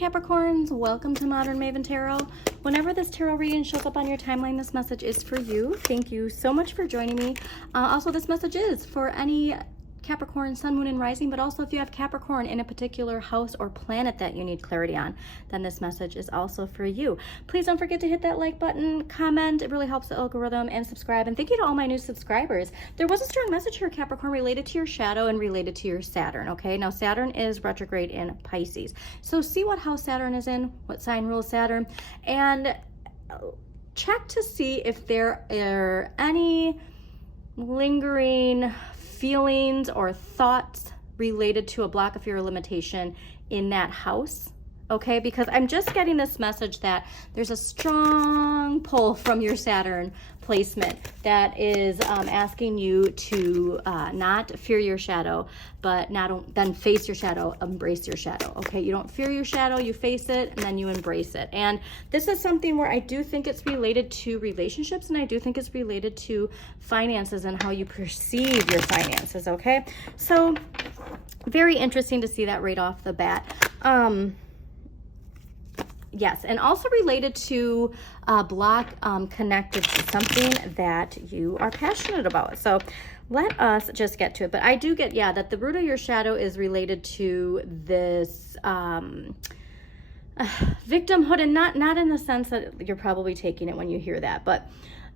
Capricorns, welcome to Modern Maven Tarot. Whenever this tarot reading shows up on your timeline, this message is for you. Thank you so much for joining me. Also, this message is for any Capricorn, Sun, Moon, and Rising, but also if you have Capricorn in a particular house or planet that you need clarity on, then this message is also for you. Please don't forget to hit that like button, comment, it really helps the algorithm, and subscribe. And thank you to all my new subscribers. There was a strong message here, Capricorn, related to your shadow and related to your Saturn, okay? Now, Saturn is retrograde in Pisces. So see what house Saturn is in, what sign rules Saturn, and check to see if there are any lingering feelings or thoughts related to a block of fear or limitation in that house, okay? Because I'm just getting this message that there's a strong pull from your Saturn placement that is asking you to not fear your shadow, but then face your shadow, embrace your shadow, okay? You don't fear your shadow, you face it, and then you embrace it. And this is something where I do think it's related to relationships, and I do think it's related to finances and how you perceive your finances, okay? So very interesting to see that right off the bat. Yes, and also related to a block connected to something that you are passionate about. So let us just get to it. But I do get, yeah, that the root of your shadow is related to this victimhood, and not in the sense that you're probably taking it when you hear that, but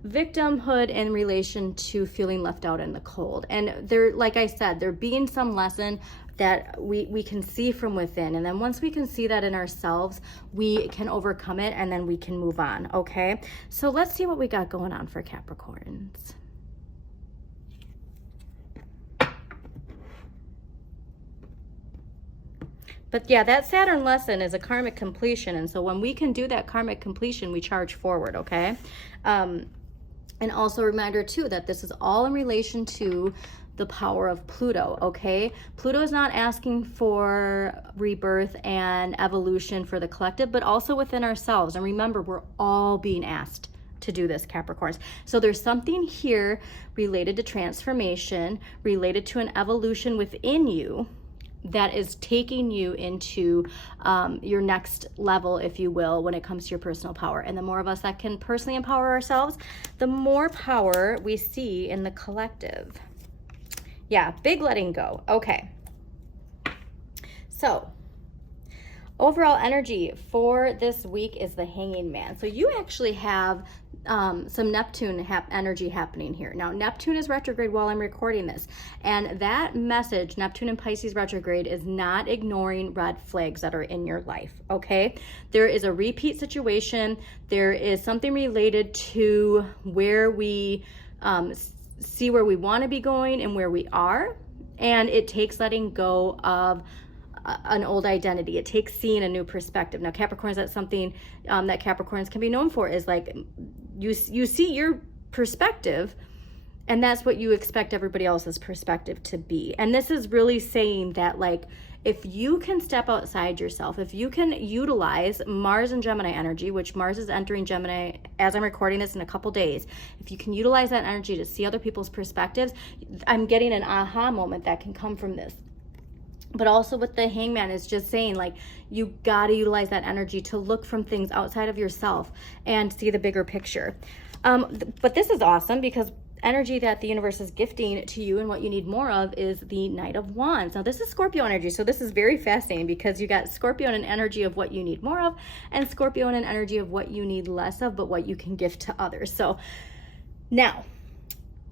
victimhood in relation to feeling left out in the cold. And there, like I said, there being some lesson that we can see from within. And then once we can see that in ourselves, we can overcome it, and then we can move on, okay? So let's see what we got going on for Capricorns. But yeah, that Saturn lesson is a karmic completion. And so when we can do that karmic completion, we charge forward, okay? And also a reminder too, that this is all in relation to the power of Pluto, okay? Pluto is not asking for rebirth and evolution for the collective, but also within ourselves. And remember, we're all being asked to do this, Capricorns. So there's something here related to transformation, related to an evolution within you that is taking you into your next level, if you will, when it comes to your personal power. And the more of us that can personally empower ourselves, the more power we see in the collective. Yeah, big letting go. Okay. So overall energy for this week is the Hanging Man. So you actually have some Neptune energy happening here. Now, Neptune is retrograde while I'm recording this. And that message, Neptune and Pisces retrograde, is not ignoring red flags that are in your life, okay? There is a repeat situation. There is something related to where we see where we want to be going and where we are. And it takes letting go of an old identity. It takes seeing a new perspective. Now, Capricorns, that's something that Capricorns can be known for, is like you see your perspective, and that's what you expect everybody else's perspective to be. And this is really saying that, like, if you can step outside yourself, if you can utilize Mars and Gemini energy, which Mars is entering Gemini as I'm recording this in a couple days, if you can utilize that energy to see other people's perspectives, I'm getting an aha moment that can come from this. But also with the Hangman, is just saying, like, you got to utilize that energy to look from things outside of yourself and see the bigger picture. But this is awesome, because energy that the universe is gifting to you and what you need more of is the Knight of Wands. Now, this is Scorpio energy, so this is very fascinating, because you got Scorpio and an energy of what you need more of, and Scorpio and an energy of what you need less of, but what you can give to others. So now,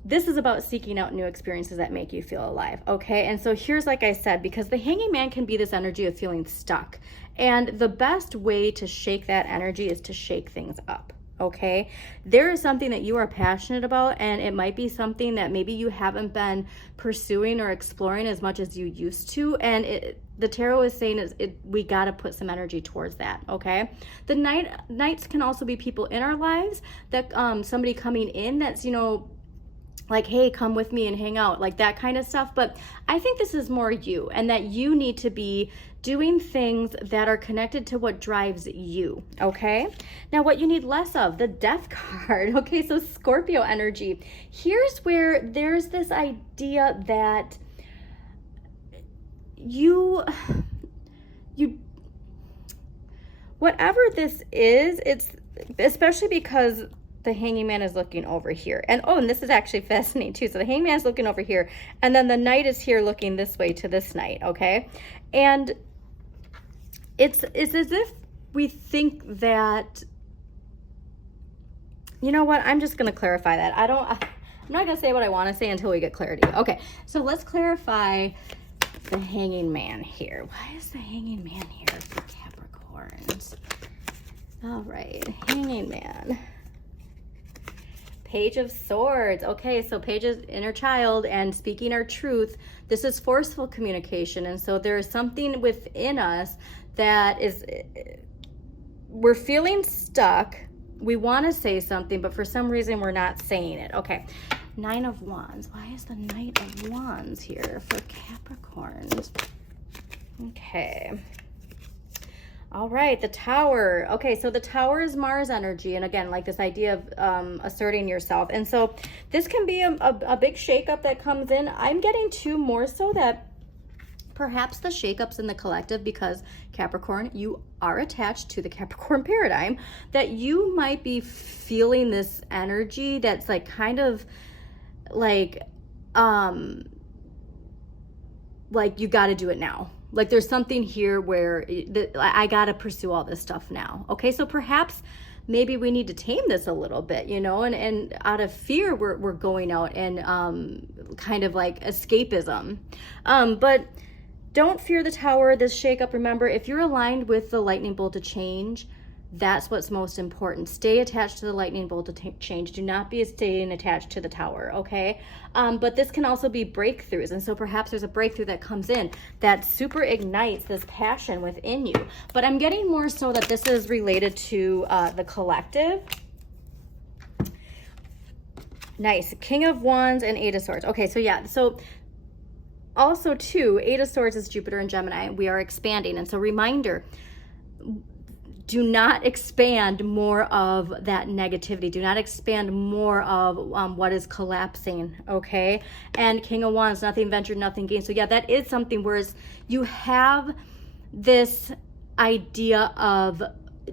this is about seeking out new experiences that make you feel alive, okay? And so here's, like I said, because the Hanging Man can be this energy of feeling stuck. And the best way to shake that energy is to shake things up, okay? There is something that you are passionate about, and it might be something that maybe you haven't been pursuing or exploring as much as you used to. And the tarot is saying we got to put some energy towards that, okay? The knights can also be people in our lives, that somebody coming in that's, you know, like, hey, come with me and hang out, like that kind of stuff. But I think this is more you, and that you need to be doing things that are connected to what drives you, okay? Now, what you need less of, the Death card, okay? So Scorpio energy. Here's where there's this idea that you whatever this is, it's especially because the Hanging Man is looking over here. And oh, and this is actually fascinating too. So the Hanging Man is looking over here, and then the Knight is here looking this way to this Knight, okay? And it's as if we think that, you know what, I'm just going to clarify that. I'm not going to say what I want to say until we get clarity. Okay, so let's clarify the Hanging Man here. Why is the Hanging Man here for Capricorns? All right, Hanging Man. Page of Swords. Okay, so Page is inner child and speaking our truth. This is forceful communication. And so there is something within us that is, we're feeling stuck. We want to say something, but for some reason we're not saying it. Okay, Nine of Wands. Why is the Knight of Wands here for Capricorns? Okay. All right, the Tower. Okay, so the Tower is Mars energy. And again, like this idea of asserting yourself. And so this can be a big shakeup that comes in. I'm getting to more so that perhaps the shakeups in the collective, because Capricorn, you are attached to the Capricorn paradigm, that you might be feeling this energy that's like kind of like you got to do it now. Like there's something here where I got to pursue all this stuff now. Okay, so perhaps maybe we need to tame this a little bit, you know, and out of fear, we're going out and kind of like escapism. But don't fear the Tower, this shakeup. Remember, if you're aligned with the lightning bolt to change, that's what's most important. Stay attached to the lightning bolt to change. Do not be staying attached to the Tower, okay? But this can also be breakthroughs. And so perhaps there's a breakthrough that comes in that super ignites this passion within you. But I'm getting more so that this is related to the collective. Nice. King of Wands and Eight of Swords. Okay, so yeah, so also too, Eight of Swords is Jupiter and Gemini. We are expanding. And so reminder, do not expand more of that negativity. Do not expand more of what is collapsing, okay? And King of Wands, nothing ventured, nothing gained. So yeah, that is something, whereas you have this idea of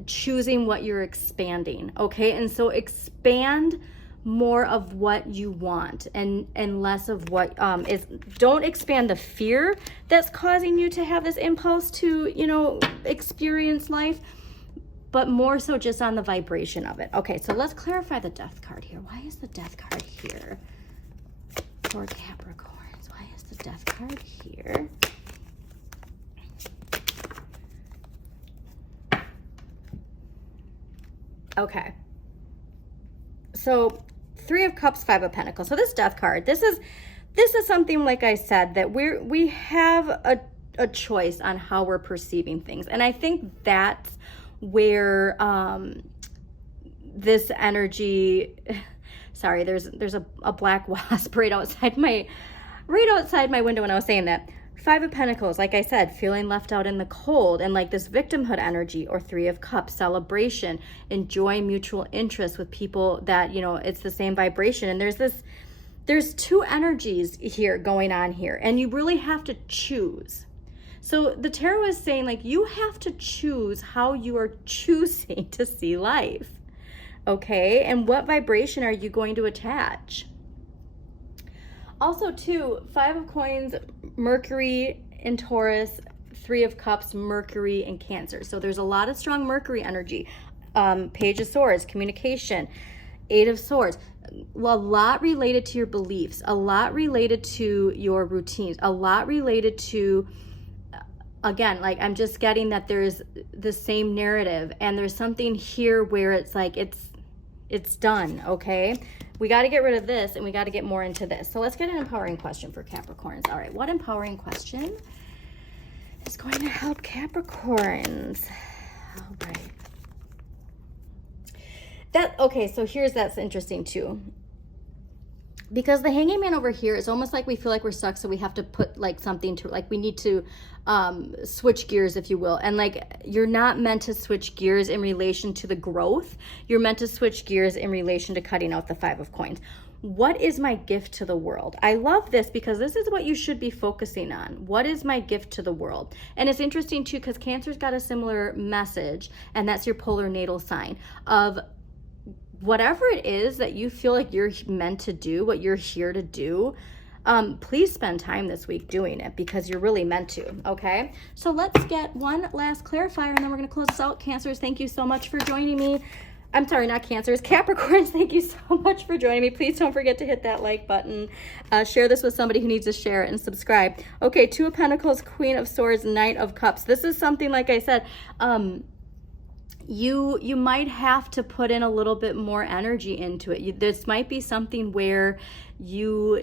choosing what you're expanding, okay? And so expand more of what you want and less of what is. Don't expand the fear that's causing you to have this impulse to, you know, experience life, but more so just on the vibration of it. Okay, so let's clarify the Death card here. Why is the Death card here for Capricorns? Why is the Death card here? Okay. So Three of Cups, Five of Pentacles. So this Death card, this is something, like I said, that we have a choice on how we're perceiving things. And I think that's where this energy, sorry, there's a black wasp right outside my window when I was saying that. Five of Pentacles, like I said, feeling left out in the cold, and like this victimhood energy. Or Three of Cups, celebration, enjoy mutual interest with people that, you know, it's the same vibration. And there's two energies here going on here, and you really have to choose. So the tarot is saying, like, you have to choose how you are choosing to see life, okay? And what vibration are you going to attach? Also, too, Five of Coins, Mercury in Taurus, Three of Cups, Mercury in Cancer. So there's a lot of strong Mercury energy. Page of Swords, communication, Eight of Swords. A lot related to your beliefs, a lot related to your routines, a lot related to, again, like I'm just getting that there's the same narrative, and there's something here where it's like it's done, okay? We got to get rid of this, and we got to get more into this. So let's get an empowering question for Capricorns. All right, what empowering question is going to help Capricorns? All right. Okay, so that's interesting too. Because the Hanging Man over here is almost like we feel like we're stuck, so we have to put like something to, like we need to switch gears, if you will. And like, you're not meant to switch gears in relation to the growth. You're meant to switch gears in relation to cutting out the Five of Coins. what is my gift to the world? I love this because this is what you should be focusing on. What is my gift to the world? And it's interesting too, because Cancer's got a similar message, and that's your polar natal sign of whatever it is that you feel like you're meant to do, what you're here to do. Please spend time this week doing it because you're really meant to, okay? So let's get one last clarifier and then we're going to close this out. Cancers, thank you so much for joining me. I'm sorry, not Cancers, Capricorns, thank you so much for joining me. Please don't forget to hit that like button. Share this with somebody who needs to share it and subscribe. Okay, Two of Pentacles, Queen of Swords, Knight of Cups. This is something, like I said, you might have to put in a little bit more energy into it. This might be something where you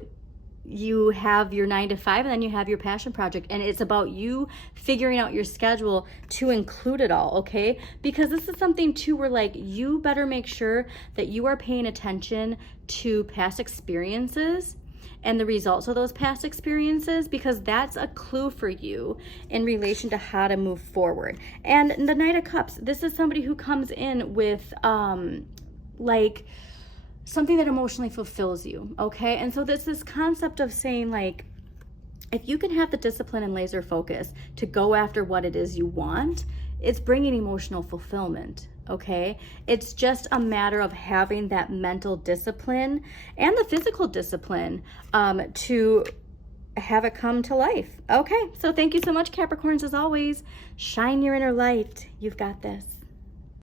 have your 9 to 5 and then you have your passion project, and it's about you figuring out your schedule to include it all, okay? Because this is something too where like you better make sure that you are paying attention to past experiences and the results of those past experiences, because that's a clue for you in relation to how to move forward. And the Knight of Cups, this is somebody who comes in with like something that emotionally fulfills you, okay? And so there's this concept of saying like, if you can have the discipline and laser focus to go after what it is you want, it's bringing emotional fulfillment, okay? It's just a matter of having that mental discipline and the physical discipline to have it come to life. Okay, so thank you so much, Capricorns. As always, shine your inner light. You've got this.